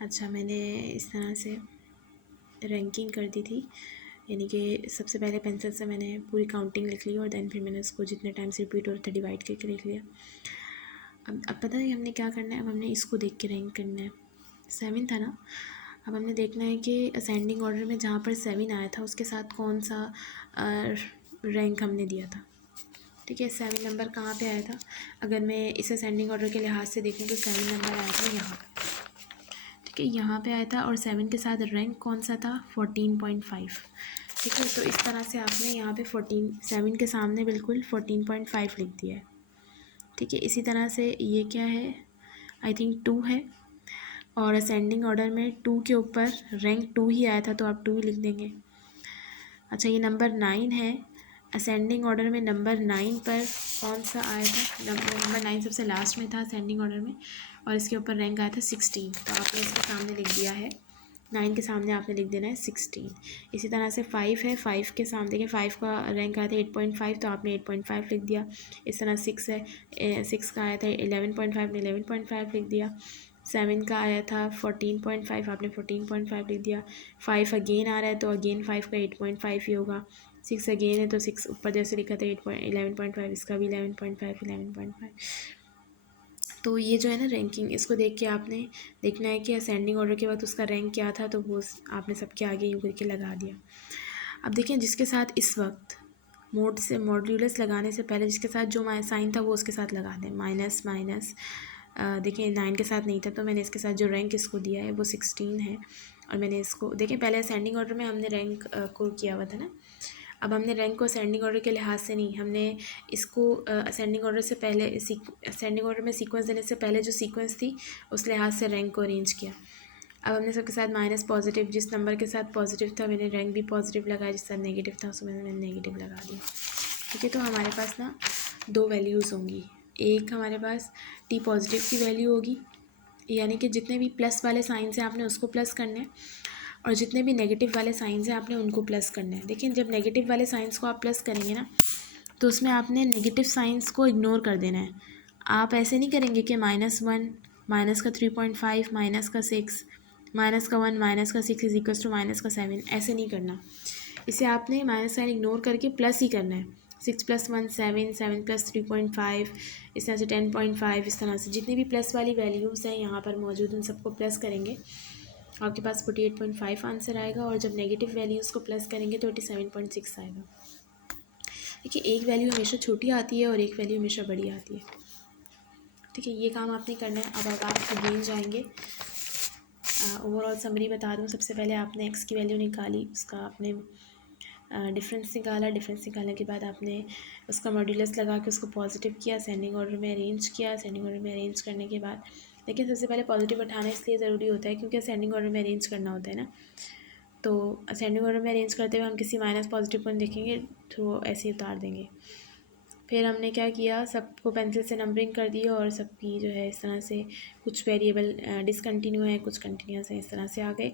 अच्छा, मैंने इस तरह से रैंकिंग कर दी थी, यानी कि सबसे पहले पेंसिल से मैंने पूरी काउंटिंग लिख ली और देन फिर मैंने उसको जितने टाइम से रिपीट हो रहा था डिवाइड करके लिख लिया। अब पता है हमने क्या करना है, अब हमने इसको देख के रैंक करना है। 7 था ना, अब हमने देखना है कि असेंडिंग ऑर्डर में जहाँ पर 7 आया था उसके साथ कौन सा रैंक हमने दिया था। ठीक है, 7 नंबर कहाँ पे आया था? अगर मैं इस असेंडिंग ऑर्डर के लिहाज से देखूँ तो 7 नंबर आया था यहाँ पर। ठीक है, यहाँ पे आया था और 7 के साथ रैंक कौन सा था? 14.5। ठीक है, तो इस तरह से आपने यहाँ पे 7 के सामने बिल्कुल 14.5 लिख दिया है। ठीक है, इसी तरह से ये क्या है, आई थिंक 2 है, और असेंडिंग ऑर्डर में 2 के ऊपर रैंक 2 ही आया था तो आप 2 ही लिख देंगे। अच्छा, ये नंबर 9 है, असेंडिंग ऑर्डर में नंबर 9 पर कौन सा आया था? नंबर 9 सबसे लास्ट में था असेंडिंग ऑर्डर में, और इसके ऊपर रैंक आया था 16, तो आपने इसके सामने लिख दिया है 9 के सामने आपने लिख देना है 16। इसी तरह से 5 है, 5 के सामने देखिए 5 का रैंक आया था 8.5 तो आपने 8.5 लिख दिया। इस तरह 6 है, 6 का आया था 11.5 ने 11.5 लिख दिया। 7 का आया था 14.5 आपने 14.5 लिख दिया। 5 अगेन आ रहा है तो अगेन 5 का 8.5 ही होगा। 6 अगेन है तो 6 ऊपर जैसे लिखा था 11.5, इसका भी 11.5 11.5। तो ये जो है ना रैंकिंग, इसको देख के आपने देखना है कि असेंडिंग ऑर्डर के बाद उसका रैंक क्या था, तो वो आपने सबके आगे यूँ करके लगा दिया। अब देखिए जिसके साथ इस वक्त मॉड्यूलस लगाने से पहले जिसके साथ जो साइन था वो उसके साथ लगा दें। माइनस माइनस, देखिए 9 के साथ नहीं था तो मैंने इसके साथ जो रैंक इसको दिया है वो 16 है, और मैंने इसको देखिए पहले असेंडिंग ऑर्डर में हमने रैंक को किया हुआ था ना। अब हमने रैंक को असेंडिंग ऑर्डर के लिहाज से नहीं, हमने इसको असेंडिंग ऑर्डर से पहले असेंडिंग ऑर्डर में सीक्वेंस देने से पहले जो सीक्वेंस थी उस लिहाज से रैंक को अरेंज किया। अब हमने सबके साथ माइनस पॉजिटिव, जिस नंबर के साथ पॉजिटिव था मैंने रैंक भी पॉजिटिव लगाया, जिस साथ नेगेटिव था उसमें मैंने नेगेटिव लगा दिया। ठीक है, तो हमारे पास ना 2 वैल्यूज़ होंगी, एक हमारे पास टी पॉजिटिव की वैल्यू होगी, यानी कि जितने भी प्लस वाले साइन से आपने उसको प्लस करना है, और जितने भी नेगेटिव वाले साइंस हैं आपने उनको प्लस करना है। देखिए जब नेगेटिव वाले साइंस को आप प्लस करेंगे ना तो उसमें आपने नेगेटिव साइंस को इग्नोर कर देना है। आप ऐसे नहीं करेंगे कि -1 माइनस का 3.5 माइनस का 6 माइनस का 1 माइनस का 6 इज इक्वल्स टू माइनस का 7, ऐसे नहीं करना। इसे आपने माइनस साइन इग्नोर करके प्लस ही करना है। 6 + 1 7, 7 + 3.5, इस तरह से 10.5, इस तरह से जितनी भी प्लस वाली वैल्यूज़ हैं यहाँ पर मौजूद उन सबको प्लस करेंगे, आपके पास 48.5 आंसर आएगा, और जब नेगेटिव वैल्यूज़ को प्लस करेंगे तो 87.6 आएगा। देखिए एक वैल्यू हमेशा छोटी आती है और एक वैल्यू हमेशा बड़ी आती है। ठीक है, ये काम आपने करना है। अब आप अगेन जाएंगे, ओवरऑल समरी बता दूँ। सबसे पहले आपने एक्स की वैल्यू निकाली, उसका आपने डिफरेंस निकाला, डिफरेंस निकालने के बाद आपने उसका मॉड्यूलस लगा के उसको पॉजिटिव किया, असेंडिंग ऑर्डर में अरेंज किया। असेंडिंग ऑर्डर में अरेंज करने के बाद लेकिन सबसे पहले पॉजिटिव उठाना इसलिए ज़रूरी होता है क्योंकि असेंडिंग ऑर्डर में अरेंज करना होता है ना, तो असेंडिंग ऑर्डर में अरेंज करते हुए हम किसी माइनस पॉजिटिव को देखेंगे तो ऐसे ही उतार देंगे। फिर हमने क्या किया, सबको पेंसिल से नंबरिंग कर दी और सबकी जो है इस तरह से कुछ वेरिएबल डिसकंटिन्यू है, कुछ कंटिन्यूस है, इस तरह से आ गए।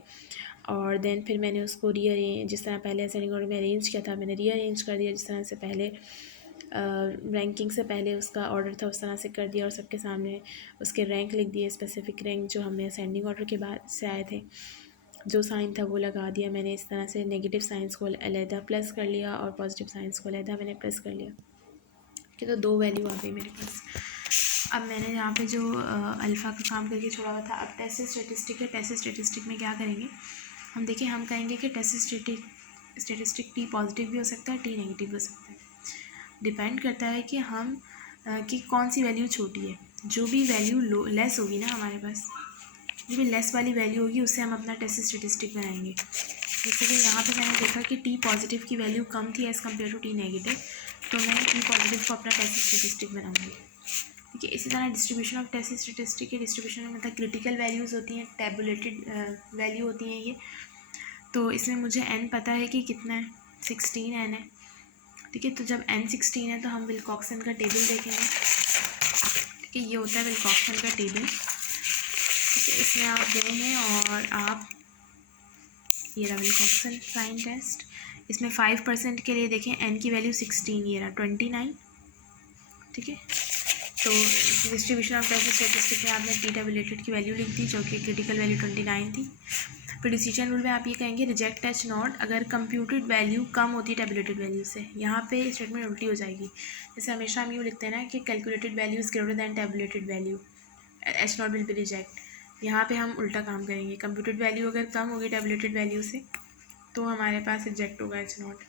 और देन फिर मैंने उसको रीअरेंज, जिस तरह पहले असेंडिंग ऑर्डर में अरेंज किया था मैंने रीअरेंज कर दिया, जिस तरह से पहले रैंकिंग से पहले उसका ऑर्डर था उस तरह से कर दिया, और सबके सामने उसके रैंक लिख दिए, स्पेसिफिक रैंक जो हमने असेंडिंग ऑर्डर के बाद से आए थे, जो साइन था वो लगा दिया मैंने। इस तरह से नेगेटिव साइंस को अलहदा प्लस कर लिया और पॉजिटिव साइंस को अलहदा मैंने प्लस कर लिया। कि तो 2 वैल्यू आ गई मेरे पास। अब मैंने यहाँ पे जो अल्फ़ा का काम करके छोड़ा हुआ था, अब टेस्ट स्टेटिस्टिक है। टेस्ट स्टेटिस्टिक में क्या करेंगे हम, देखिए हम कहेंगे कि टेस्ट स्टेटिस्टिक टी पॉजिटिव भी हो सकता है, टी नेगेटिव भी हो सकता है। डिपेंड करता है कि हम कि कौन सी वैल्यू छोटी है। जो भी वैल्यू लेस होगी ना हमारे पास, जो भी लेस वाली वैल्यू होगी उससे हम अपना टेस्ट स्टेटिस्टिक बनाएंगे। जैसे कि यहाँ पे मैंने देखा कि टी पॉजिटिव की वैल्यू कम थी as compare to T negative, तो मैं टी पॉजिटिव को अपना टेस्ट स्टेटिस्टिक बनाऊंगी। ठीक है, इसी तरह डिस्ट्रीब्यूशन ऑफ टेस्ट स्टेटिस्टिक के डिस्ट्रीब्यूशन में मतलब क्रिटिकल वैल्यूज़ होती हैं, टेबुलेटेड वैल्यू होती हैं ये। तो इसमें मुझे n पता है कि कितना है, 16 n है। ठीक है, तो जब n 16 है तो हम विल्कॉक्सन का टेबल देखेंगे। ठीक है, ये होता है विल्कॉक्सन का टेबल। ठीक है, इसमें आप गए हैं और आप ये रहा विल्कॉक्सन साइन टेस्ट, इसमें 5% के लिए देखें n की वैल्यू 16, ये रहा 29। ठीक है, तो डिस्ट्रीब्यूशन ऑफ टेस्ट स्टैटिस्टिक में आपने टी टेबुलेटेड की वैल्यू लिख दी जो कि क्रिटिकल वैल्यू 29 थी। फिर डिसीजन रूल में आप ये कहेंगे रिजेक्ट एच नॉट अगर कंप्यूटेड वैल्यू कम होती है टेबुलेटेड वैल्यू से। यहाँ पे स्टेटमेंट उल्टी हो जाएगी। जैसे हमेशा हम यूँ लिखते हैं ना कि calculated value is greater than tabulated value, H not will be reject. यहाँ पे हम उल्टा काम करेंगे, कंप्यूटेड वैल्यू अगर कम होगी टेबुलेटेड वैल्यू से तो हमारे पास रिजेक्ट होगा एच नॉट।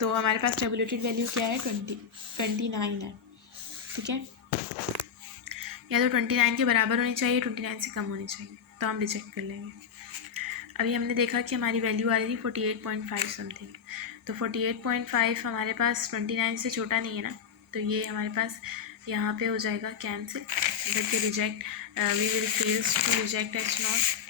तो हमारे पास टेबुलेटेड वैल्यू क्या है 29 है, ठीक है। या तो 29 के बराबर होनी चाहिए, 29 से कम होनी चाहिए, तो हम रिजेक्ट कर लेंगे। अभी हमने देखा कि हमारी वैल्यू आ रही थी 48.5 समथिंग, तो 48.5 हमारे पास 29 से छोटा नहीं है ना, तो ये हमारे पास यहाँ पे हो जाएगा cancel. That reject we will fails to reject H naught.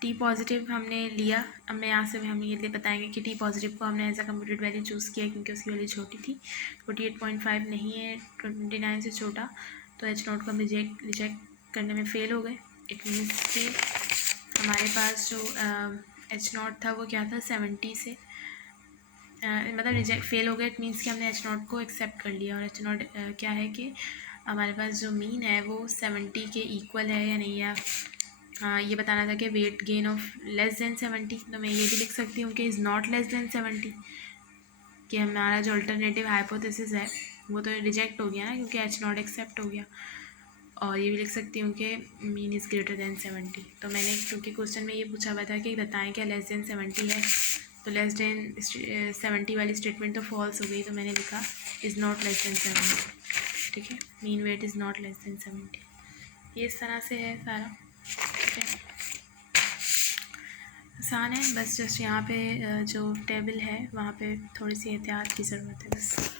T positive हमने लिया। अब मैं यहाँ से हम ये बताएंगे कि टी पॉजिटिव को हमने as a computed value choose किया क्योंकि उसकी वैल्यू छोटी थी, 48.5 नहीं है, 29 से छोटा, तो एच नॉट को हम रिजेक्ट करने में फ़ेल हो गए। इट मीन्स कि हमारे पास जो एच नॉट था वो क्या था 70 से मतलब रिजेक्ट फेल हो गए। इट मीन्स कि हमने एच नॉट को एक्सेप्ट कर लिया, और एच नॉट क्या है कि हमारे पास जो मीन है वो 70 के इक्वल है या नहीं, या हाँ ये बताना था कि weight gain of less than 70। तो मैं ये भी लिख सकती हूँ कि इज़ नॉट लेस देन 70, कि हमारा जो अल्टरनेटिव हाइपोथेसिस है वो तो रिजेक्ट हो गया ना क्योंकि एच नॉट एक्सेप्ट हो गया। और ये भी लिख सकती हूँ कि मीन इज़ ग्रेटर देन 70। तो मैंने क्योंकि क्वेश्चन में ये पूछा हुआ था कि बताएं क्या लेस देन 70 है, तो लेस देन 70 वाली स्टेटमेंट तो फॉल्स हो गई, तो मैंने लिखा इज़ नॉट लेस देन 70, ठीक है। Mean weight is not less than 70। ये इस तरह से है सारा, ठीक है, आसान है। बस जस्ट यहाँ पे जो टेबल है वहाँ पे थोड़ी सी एहतियात की ज़रूरत है बस।